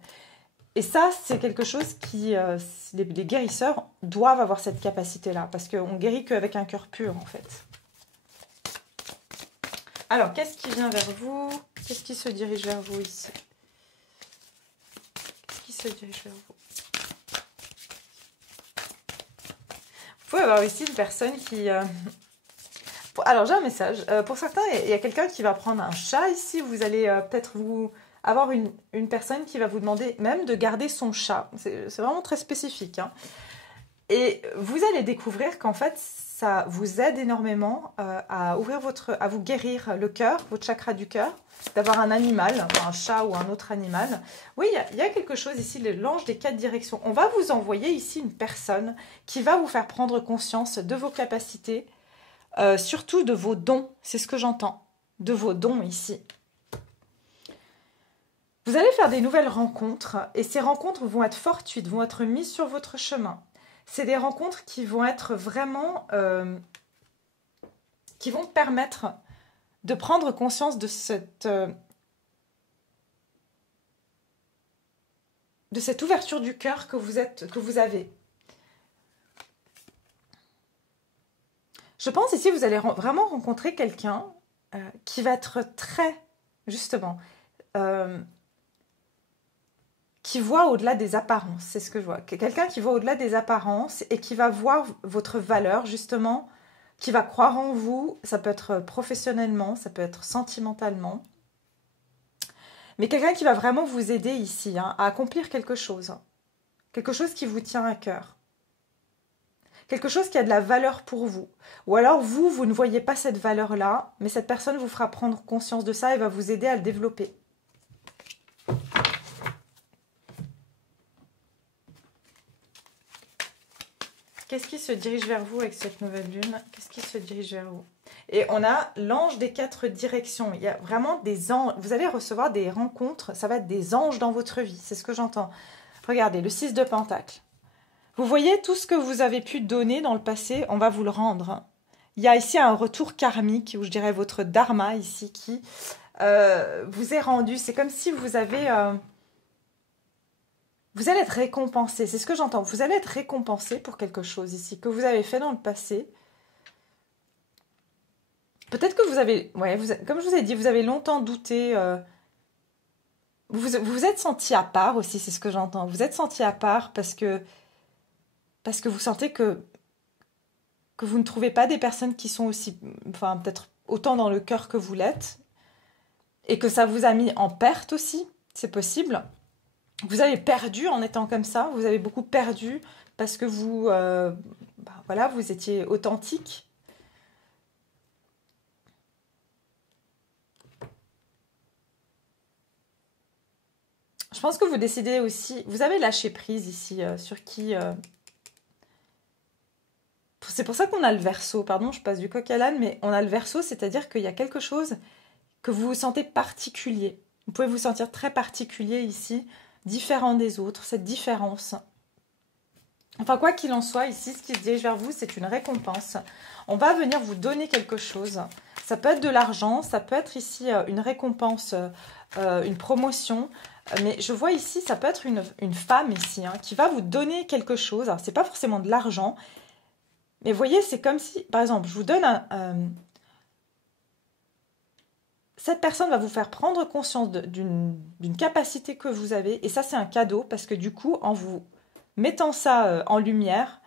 Et ça, c'est quelque chose qui, les guérisseurs doivent avoir cette capacité-là, parce qu'on guérit qu'avec un cœur pur, en fait. Alors, qu'est-ce qui vient vers vous? Qu'est-ce qui se dirige vers vous ici? Qu'est-ce qui se dirige vers vous? Vous pouvez avoir ici une personne qui... Alors, j'ai un message. Pour certains, il y a quelqu'un qui va prendre un chat ici. Vous allez peut-être avoir une personne qui va vous demander même de garder son chat. C'est vraiment très spécifique, hein. Et vous allez découvrir qu'en fait, ça vous aide énormément à vous guérir le cœur, votre chakra du cœur, d'avoir un animal, un chat ou un autre animal. Oui, il y a quelque chose ici, l'ange des 4 directions. On va vous envoyer ici une personne qui va vous faire prendre conscience de vos capacités, surtout de vos dons. C'est ce que j'entends, de vos dons ici. Vous allez faire des nouvelles rencontres et ces rencontres vont être fortuites, vont être mises sur votre chemin. C'est des rencontres qui vont être vraiment... qui vont permettre de prendre conscience de cette ouverture du cœur que vous avez. Je pense ici vous allez vraiment rencontrer quelqu'un qui va être très, justement, qui voit au-delà des apparences, c'est ce que je vois. Quelqu'un qui voit au-delà des apparences et qui va voir votre valeur, justement, qui va croire en vous. Ça peut être professionnellement, ça peut être sentimentalement. Mais quelqu'un qui va vraiment vous aider ici, hein, à accomplir quelque chose. Quelque chose qui vous tient à cœur. Quelque chose qui a de la valeur pour vous. Ou alors vous ne voyez pas cette valeur-là, mais cette personne vous fera prendre conscience de ça et va vous aider à le développer. Qu'est-ce qui se dirige vers vous avec cette nouvelle lune? Qu'est-ce qui se dirige vers vous? Et on a l'ange des 4 directions. Il y a vraiment des anges. Vous allez recevoir des rencontres. Ça va être des anges dans votre vie. C'est ce que j'entends. Regardez, le 6 de Pentacle. Vous voyez tout ce que vous avez pu donner dans le passé, on va vous le rendre. Il y a ici un retour karmique, ou je dirais votre dharma ici, qui vous est rendu. C'est comme si vous avez... vous allez être récompensé, c'est ce que j'entends. Vous allez être récompensé pour quelque chose ici, que vous avez fait dans le passé. Peut-être que vous avez... Ouais, comme je vous ai dit, vous avez longtemps douté... vous vous êtes senti à part aussi, c'est ce que j'entends. Vous êtes senti à part parce que vous sentez que vous ne trouvez pas des personnes qui sont aussi... Enfin, peut-être autant dans le cœur que vous l'êtes. Et que ça vous a mis en perte aussi, c'est possible. Vous avez perdu en étant comme ça, vous avez beaucoup perdu parce que vous, voilà, vous étiez authentique. Je pense que vous décidez aussi... Vous avez lâché prise ici sur qui... C'est pour ça qu'on a le Verseau. Pardon, je passe du coq à l'âne, mais on a le Verseau, c'est-à-dire qu'il y a quelque chose que vous vous sentez particulier. Vous pouvez vous sentir très particulier ici, différent des autres, cette différence. Enfin, quoi qu'il en soit, ici, ce qui se dirige vers vous, c'est une récompense. On va venir vous donner quelque chose. Ça peut être de l'argent, ça peut être ici une récompense, une promotion. Mais je vois ici, ça peut être une femme ici, hein, qui va vous donner quelque chose. Alors, ce n'est pas forcément de l'argent. Mais vous voyez, c'est comme si, par exemple, je vous donne cette personne va vous faire prendre conscience d'une capacité que vous avez. Et ça, c'est un cadeau parce que du coup, en vous mettant ça en lumière,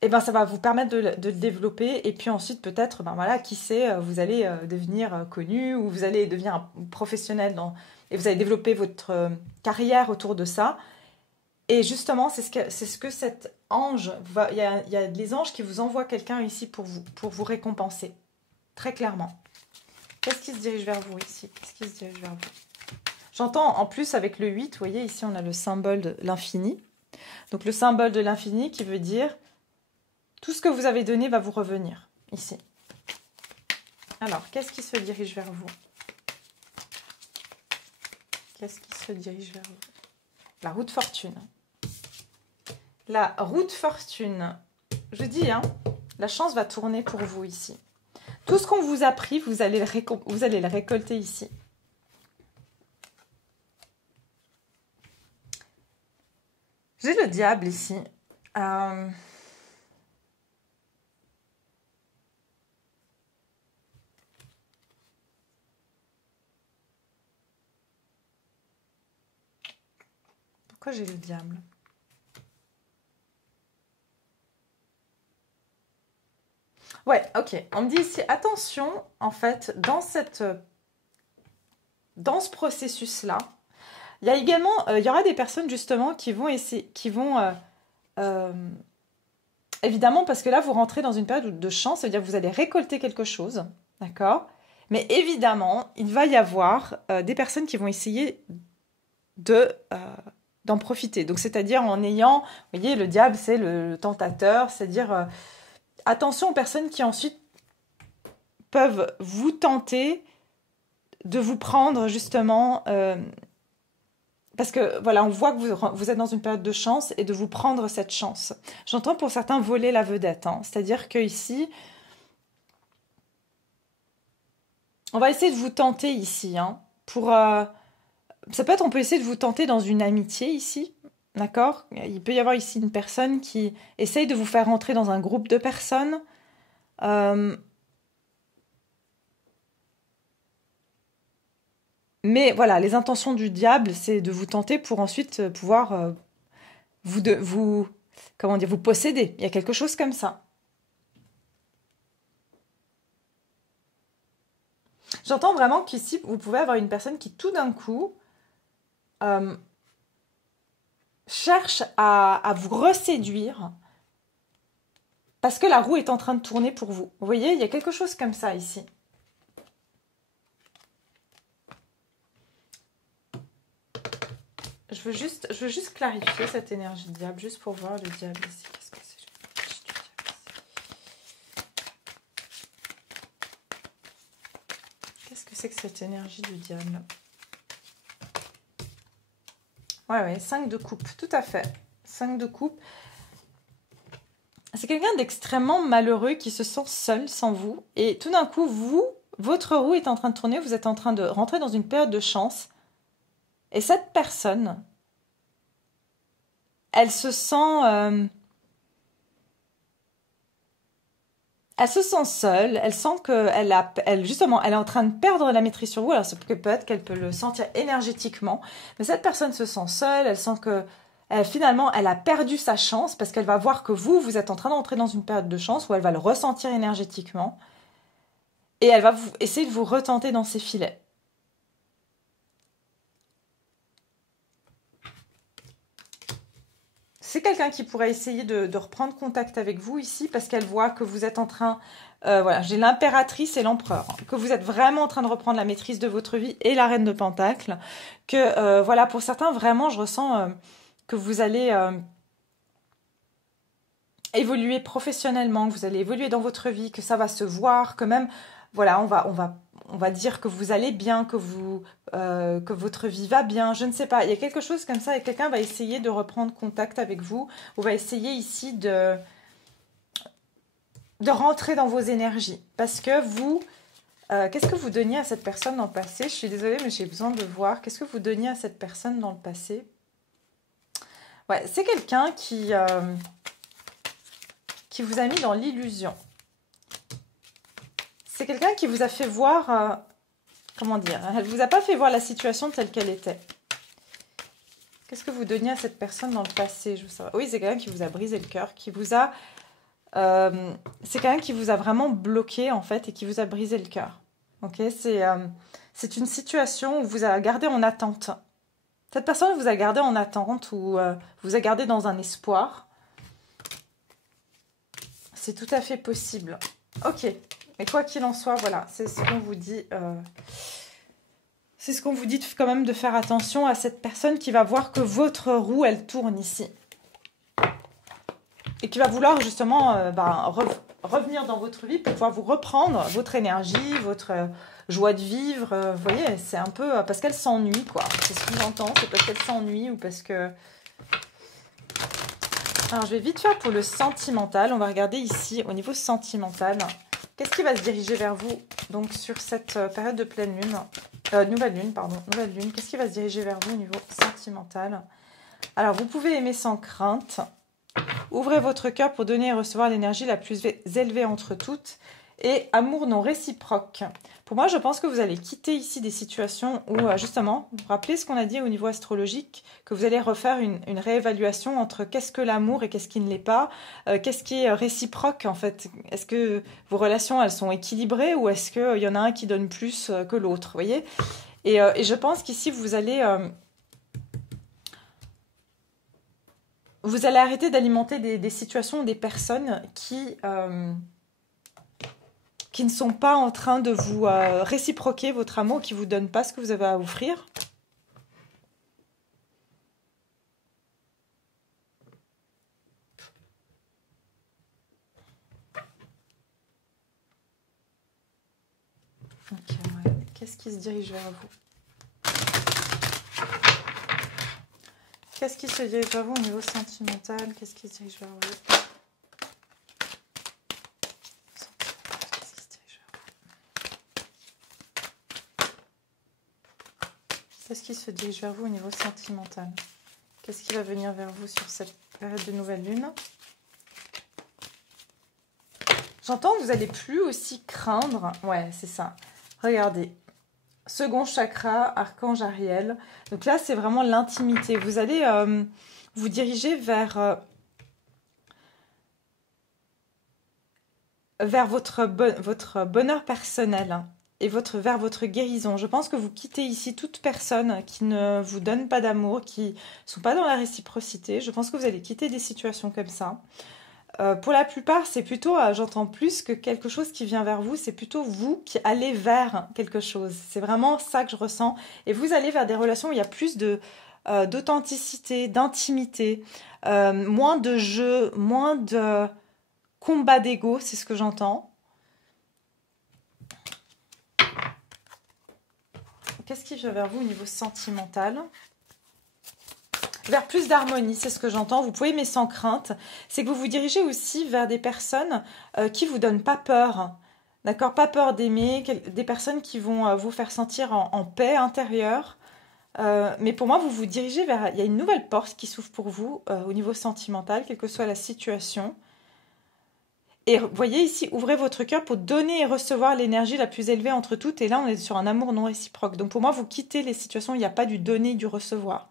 eh ben, ça va vous permettre de le développer. Et puis ensuite, peut-être, ben voilà, qui sait, vous allez devenir connu ou vous allez devenir un professionnel et vous allez développer votre carrière autour de ça. Et justement, c'est ce que cet ange, il y a les anges qui vous envoient quelqu'un ici pour vous récompenser. Très clairement. Qu'est-ce qui se dirige vers vous ici? Qu'est-ce qui se dirige vers vous? J'entends en plus avec le 8, vous voyez, ici on a le symbole de l'infini. Donc le symbole de l'infini qui veut dire tout ce que vous avez donné va vous revenir ici. Alors, qu'est-ce qui se dirige vers vous? Qu'est-ce qui se dirige vers vous? La roue de fortune. La roue de fortune. Je dis, hein, la chance va tourner pour vous ici. Tout ce qu'on vous a pris, vous allez le récolter ici. J'ai le diable ici. Pourquoi j'ai le diable? Ouais, ok. On me dit ici, attention, en fait, dans ce processus-là, il y a également, il y aura des personnes justement qui vont essayer, évidemment, parce que là, vous rentrez dans une période de chance, c'est-à-dire que vous allez récolter quelque chose, d'accord? Mais évidemment, il va y avoir des personnes qui vont essayer d'en profiter. Donc, c'est-à-dire en ayant, vous voyez, le diable, c'est le tentateur, c'est-à-dire attention aux personnes qui ensuite peuvent vous tenter de vous prendre justement, parce que voilà, on voit que vous êtes dans une période de chance et de vous prendre cette chance. J'entends pour certains voler la vedette, hein, c'est-à-dire que ici, on va essayer de vous tenter ici, hein, ça peut être, on peut essayer de vous tenter dans une amitié ici, d'accord? Il peut y avoir ici une personne qui essaye de vous faire rentrer dans un groupe de personnes. Mais voilà, les intentions du diable, c'est de vous tenter pour ensuite pouvoir comment dire, vous posséder. Il y a quelque chose comme ça. J'entends vraiment qu'ici, vous pouvez avoir une personne qui tout d'un coup cherche à vous reséduire parce que la roue est en train de tourner pour vous. Vous voyez, il y a quelque chose comme ça ici. Je veux juste clarifier cette énergie de diable, juste pour voir le diable ici. Qu'est-ce que c'est? Qu'est-ce que c'est que cette énergie du diable? Ouais, 5 de coupe, tout à fait. 5 de coupe. C'est quelqu'un d'extrêmement malheureux qui se sent seul sans vous. Et tout d'un coup, votre roue est en train de tourner, vous êtes en train de rentrer dans une période de chance. Et cette personne, elle se sent seule, elle sent justement, elle est en train de perdre la maîtrise sur vous. Alors peut-être qu'elle peut le sentir énergétiquement, mais cette personne se sent seule, elle sent que finalement, elle a perdu sa chance parce qu'elle va voir que vous êtes en train d'entrer dans une période de chance où elle va le ressentir énergétiquement et elle va essayer de vous retenter dans ses filets. C'est quelqu'un qui pourrait essayer de reprendre contact avec vous ici parce qu'elle voit que vous êtes en train Voilà, j'ai l'impératrice et l'empereur. Que vous êtes vraiment en train de reprendre la maîtrise de votre vie et la reine de Pentacles. Que, voilà, pour certains, vraiment, je ressens que vous allez évoluer professionnellement, que vous allez évoluer dans votre vie, que ça va se voir, que même, voilà, on va dire que vous allez bien, que votre vie va bien, je ne sais pas. Il y a quelque chose comme ça et quelqu'un va essayer de reprendre contact avec vous ou va essayer ici de rentrer dans vos énergies. Parce que vous, qu'est-ce que vous donniez à cette personne dans le passé? Je suis désolée, mais j'ai besoin de voir. Qu'est-ce que vous donniez à cette personne dans le passé? Ouais, c'est quelqu'un qui vous a mis dans l'illusion. C'est quelqu'un qui vous a fait voir, comment dire, elle ne vous a pas fait voir la situation telle qu'elle était. Qu'est-ce que vous donniez à cette personne dans le passé? Je veux savoir. Oui, c'est quelqu'un qui vous a brisé le cœur, qui vous a... c'est quelqu'un qui vous a vraiment bloqué, en fait, et qui vous a brisé le cœur. Ok, c'est une situation où vous a gardé en attente. Cette personne vous a gardé en attente ou vous a gardé dans un espoir. C'est tout à fait possible. Ok, mais quoi qu'il en soit, voilà, c'est ce qu'on vous dit. C'est ce qu'on vous dit quand même de faire attention à cette personne qui va voir que votre roue, elle tourne ici. Et qui va vouloir justement revenir dans votre vie pour pouvoir vous reprendre votre énergie, votre joie de vivre. Vous voyez, c'est un peu parce qu'elle s'ennuie, quoi. C'est ce que j'entends, c'est parce qu'elle s'ennuie ou parce que... Alors, je vais vite faire pour le sentimental. On va regarder ici, au niveau sentimental, qu'est-ce qui va se diriger vers vous donc sur cette période de pleine lune, nouvelle lune, pardon, nouvelle lune. Qu'est-ce qui va se diriger vers vous au niveau sentimental? Alors, vous pouvez aimer sans crainte. Ouvrez votre cœur pour donner et recevoir l'énergie la plus élevée entre toutes. Et amour non réciproque. Pour moi, je pense que vous allez quitter ici des situations où, justement, vous vous rappelez ce qu'on a dit au niveau astrologique, que vous allez refaire une réévaluation entre qu'est-ce que l'amour et qu'est-ce qui ne l'est pas, qu'est-ce qui est réciproque, en fait. Est-ce que vos relations, elles sont équilibrées ou est-ce qu'il y en a un qui donne plus que l'autre, vous voyez? Et je pense qu'ici, vous allez arrêter d'alimenter des situations, des personnes qui ne sont pas en train de vous réciproquer votre amour, qui ne vous donnent pas ce que vous avez à offrir. Ok, ouais. Qu'est-ce qui se dirige vers vous? Qu'est-ce qui se dirige vers vous au niveau sentimental? Qu'est-ce qui se dirige vers vous? Qu'est-ce qui se dirige vers vous au niveau sentimental? Qu'est-ce qui va venir vers vous sur cette période de nouvelle lune? J'entends que vous n'allez plus aussi craindre. Ouais, c'est ça. Regardez. Second chakra, archange Ariel. Donc là, c'est vraiment l'intimité. Vous allez vous diriger vers votre bonheur personnel et vers votre guérison. Je pense que vous quittez ici toute personne qui ne vous donne pas d'amour, qui ne sont pas dans la réciprocité. Je pense que vous allez quitter des situations comme ça. Pour la plupart, c'est plutôt, j'entends plus que quelque chose qui vient vers vous, c'est plutôt vous qui allez vers quelque chose. C'est vraiment ça que je ressens. Et vous allez vers des relations où il y a plus d'authenticité, d'intimité, moins de jeu, moins de combat d'ego, c'est ce que j'entends. Qu'est-ce qui vient vers vous au niveau sentimental? Vers plus d'harmonie, c'est ce que j'entends. Vous pouvez aimer sans crainte. C'est que vous vous dirigez aussi vers des personnes qui ne vous donnent pas peur. D'accord? Pas peur d'aimer. Des personnes qui vont vous faire sentir en paix intérieure. Mais pour moi, vous vous dirigez vers... Il y a une nouvelle porte qui s'ouvre pour vous au niveau sentimental, quelle que soit la situation. Et vous voyez ici, ouvrez votre cœur pour donner et recevoir l'énergie la plus élevée entre toutes. Et là, on est sur un amour non réciproque. Donc pour moi, vous quittez les situations où il n'y a pas du donner et du recevoir.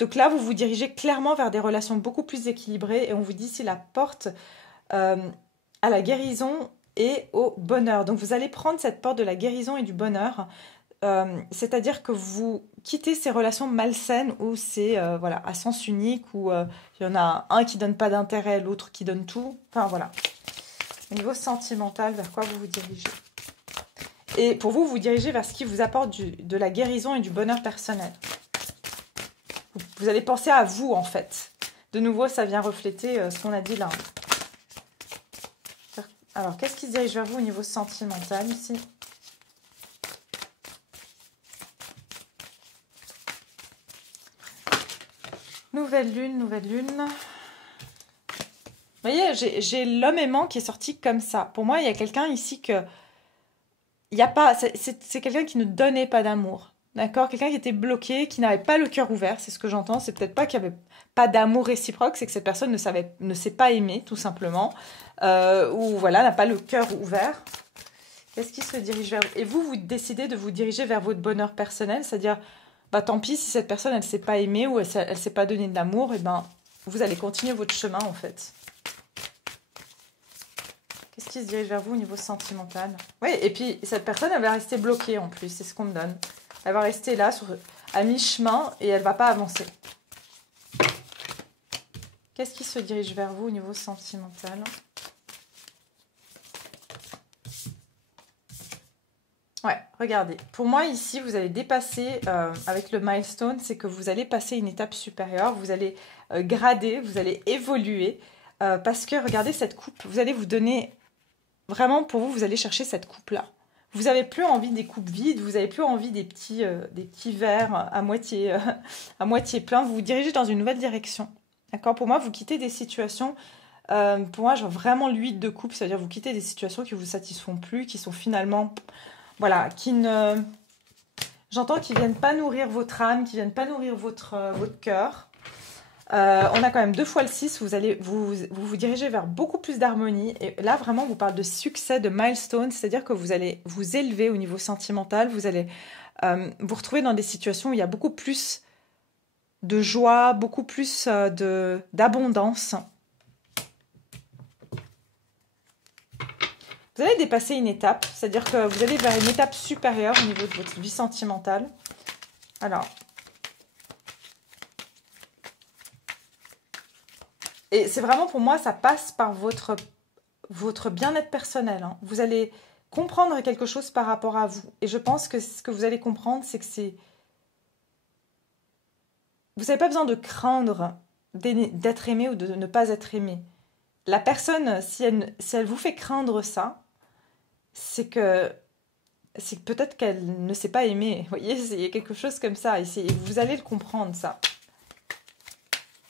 Donc là, vous vous dirigez clairement vers des relations beaucoup plus équilibrées. Et on vous dit ici la porte à la guérison et au bonheur. Donc vous allez prendre cette porte de la guérison et du bonheur. C'est-à-dire que vous quittez ces relations malsaines où c'est voilà, à sens unique, où il y en a un qui donne pas d'intérêt, l'autre qui donne tout. Enfin voilà. Au niveau sentimental, vers quoi vous vous dirigez? Et pour vous, vous dirigez vers ce qui vous apporte de la guérison et du bonheur personnel. Vous allez penser à vous, en fait. De nouveau, ça vient refléter ce qu'on a dit là. Alors, qu'est-ce qui se dirige vers vous au niveau sentimental, ici? Nouvelle lune, nouvelle lune. Vous voyez, j'ai l'homme aimant qui est sorti comme ça. Pour moi, il y a quelqu'un ici que... Il y a pas... C'est quelqu'un qui ne donnait pas d'amour. D'accord? Quelqu'un qui était bloqué, qui n'avait pas le cœur ouvert. C'est ce que j'entends. C'est peut-être pas qu'il n'y avait pas d'amour réciproque. C'est que cette personne ne sait pas aimer, tout simplement. Ou voilà, n'a pas le cœur ouvert. Qu'est-ce qui se dirige vers vous? Et vous, vous décidez de vous diriger vers votre bonheur personnel. C'est-à-dire, bah tant pis si cette personne, elle ne sait pas aimer ou elle ne sait pas donner de l'amour. Et ben, vous allez continuer votre chemin, en fait. Qu'est-ce qui se dirige vers vous au niveau sentimental? Oui, et puis cette personne, elle va rester bloquée en plus, c'est ce qu'on me donne. Elle va rester là, à mi-chemin, et elle ne va pas avancer. Qu'est-ce qui se dirige vers vous au niveau sentimental? Ouais, regardez. Pour moi, ici, vous allez dépasser, avec le milestone, c'est que vous allez passer une étape supérieure, vous allez grader, vous allez évoluer, parce que, regardez cette coupe, vous allez vous donner... Vraiment, pour vous, vous allez chercher cette coupe-là. Vous n'avez plus envie des coupes vides, vous n'avez plus envie des petits verres à moitié pleins. Vous vous dirigez dans une nouvelle direction. D'accord? Pour moi, vous quittez des situations... pour moi, genre vraiment l'huile de coupe, c'est-à-dire vous quittez des situations qui ne vous satisfont plus, qui sont finalement... Voilà, qui ne... J'entends qu'ils ne viennent pas nourrir votre âme, qui ne viennent pas nourrir votre cœur. On a quand même 2 fois le 6, vous allez vous dirigez vers beaucoup plus d'harmonie. Et là, vraiment, on vous parle de succès, de milestone, c'est-à-dire que vous allez vous élever au niveau sentimental, vous allez vous retrouver dans des situations où il y a beaucoup plus de joie, beaucoup plus d'abondance. Vous allez dépasser une étape, c'est-à-dire que vous allez vers une étape supérieure au niveau de votre vie sentimentale. Alors... Et c'est vraiment, pour moi, ça passe par votre bien-être personnel. Hein. Vous allez comprendre quelque chose par rapport à vous. Et je pense que ce que vous allez comprendre, c'est que c'est... Vous n'avez pas besoin de craindre d'être aimé ou de ne pas être aimé. La personne, si elle vous fait craindre ça, c'est que peut-être qu'elle ne sait pas aimer. Vous voyez, il y a quelque chose comme ça. Et vous allez le comprendre, ça.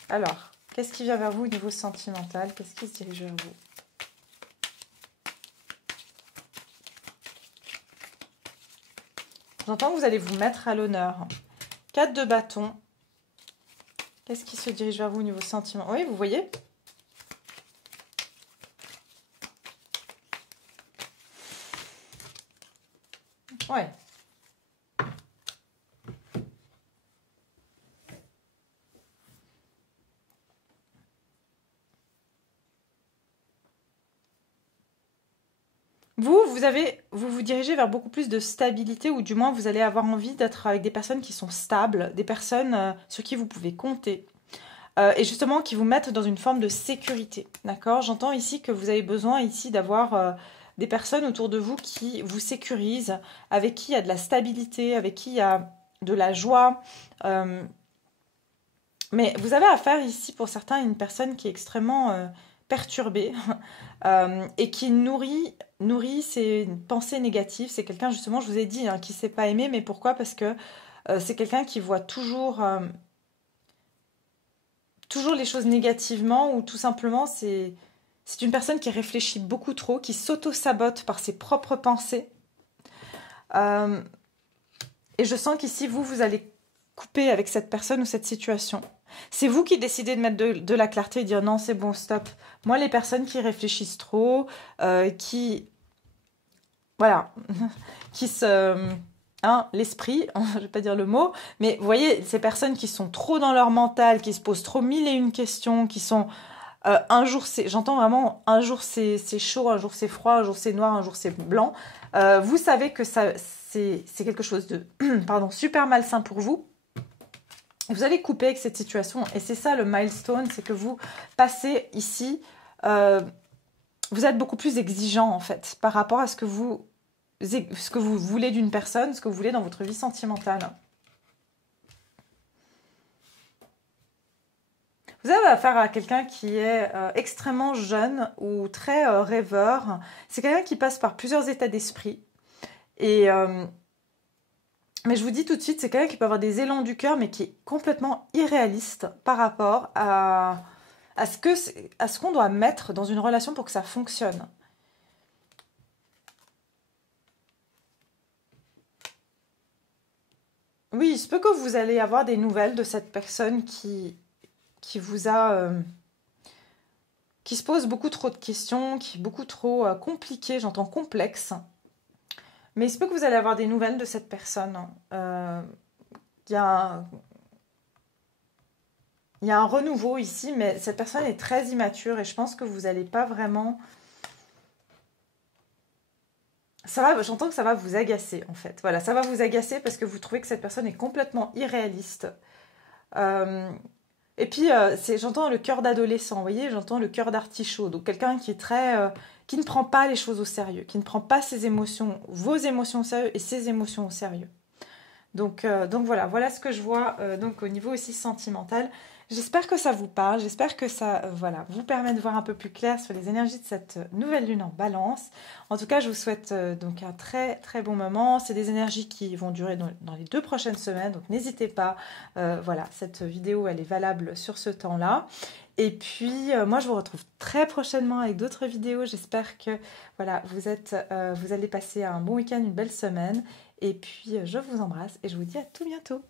Alors... Qu'est-ce qui vient vers vous au niveau sentimental? Qu'est-ce qui se dirige vers vous? J'entends que vous allez vous mettre à l'honneur. 4 de bâton. Qu'est-ce qui se dirige vers vous au niveau sentiment? Oui, vous voyez? Ouais. Vous vous dirigez vers beaucoup plus de stabilité, ou du moins vous allez avoir envie d'être avec des personnes qui sont stables, des personnes sur qui vous pouvez compter, et justement qui vous mettent dans une forme de sécurité. D'accord? J'entends ici que vous avez besoin ici d'avoir des personnes autour de vous qui vous sécurisent, avec qui il y a de la stabilité, avec qui il y a de la joie. Mais vous avez affaire ici pour certains à une personne qui est extrêmement perturbée et qui nourrit ses pensées négatives. C'est quelqu'un, justement, je vous ai dit, hein, qui ne sait pas aimer. Mais pourquoi? Parce que c'est quelqu'un qui voit toujours les choses négativement, ou tout simplement c'est une personne qui réfléchit beaucoup trop, qui s'auto-sabote par ses propres pensées. Et je sens qu'ici, vous allez couper avec cette personne ou cette situation. C'est vous qui décidez de mettre de la clarté et dire non, c'est bon, stop. Moi, les personnes qui réfléchissent trop, qui... Voilà, qui se... Hein, l'esprit, je ne vais pas dire le mot, mais vous voyez, ces personnes qui sont trop dans leur mental, qui se posent trop 1001 questions, qui sont... un jour, j'entends vraiment, un jour c'est chaud, un jour c'est froid, un jour c'est noir, un jour c'est blanc. Vous savez que c'est quelque chose de pardon, super malsain pour vous. Vous allez couper avec cette situation. Et c'est ça le milestone, c'est que vous passez ici vous êtes beaucoup plus exigeant en fait par rapport à ce que vous voulez d'une personne, ce que vous voulez dans votre vie sentimentale. Vous avez affaire à quelqu'un qui est extrêmement jeune ou très rêveur. C'est quelqu'un qui passe par plusieurs états d'esprit. Et mais je vous dis tout de suite, c'est quelqu'un qui peut avoir des élans du cœur, mais qui est complètement irréaliste par rapport à ce qu'on doit mettre dans une relation pour que ça fonctionne. Oui, il se peut que vous allez avoir des nouvelles de cette personne qui vous a... qui se pose beaucoup trop de questions, qui est beaucoup trop compliquée, j'entends complexe. Mais il se peut que vous allez avoir des nouvelles de cette personne. Il y a un renouveau ici, mais cette personne est très immature et je pense que vous n'allez pas vraiment... J'entends que ça va vous agacer en fait. Voilà, ça va vous agacer parce que vous trouvez que cette personne est complètement irréaliste. Et puis, j'entends le cœur d'adolescent, vous voyez, j'entends le cœur d'artichaut. Donc, quelqu'un qui est qui ne prend pas les choses au sérieux, qui ne prend pas ses émotions, vos émotions au sérieux et ses émotions au sérieux. Donc voilà ce que je vois donc au niveau aussi sentimental. J'espère que ça vous parle, j'espère que ça vous permet de voir un peu plus clair sur les énergies de cette nouvelle lune en balance. En tout cas, je vous souhaite donc un très très bon moment. C'est des énergies qui vont durer dans les 2 prochaines semaines, donc n'hésitez pas. Cette vidéo, elle est valable sur ce temps-là. Et puis, moi, je vous retrouve très prochainement avec d'autres vidéos. J'espère que vous allez passer un bon week-end, une belle semaine. Et puis, je vous embrasse et je vous dis à tout bientôt.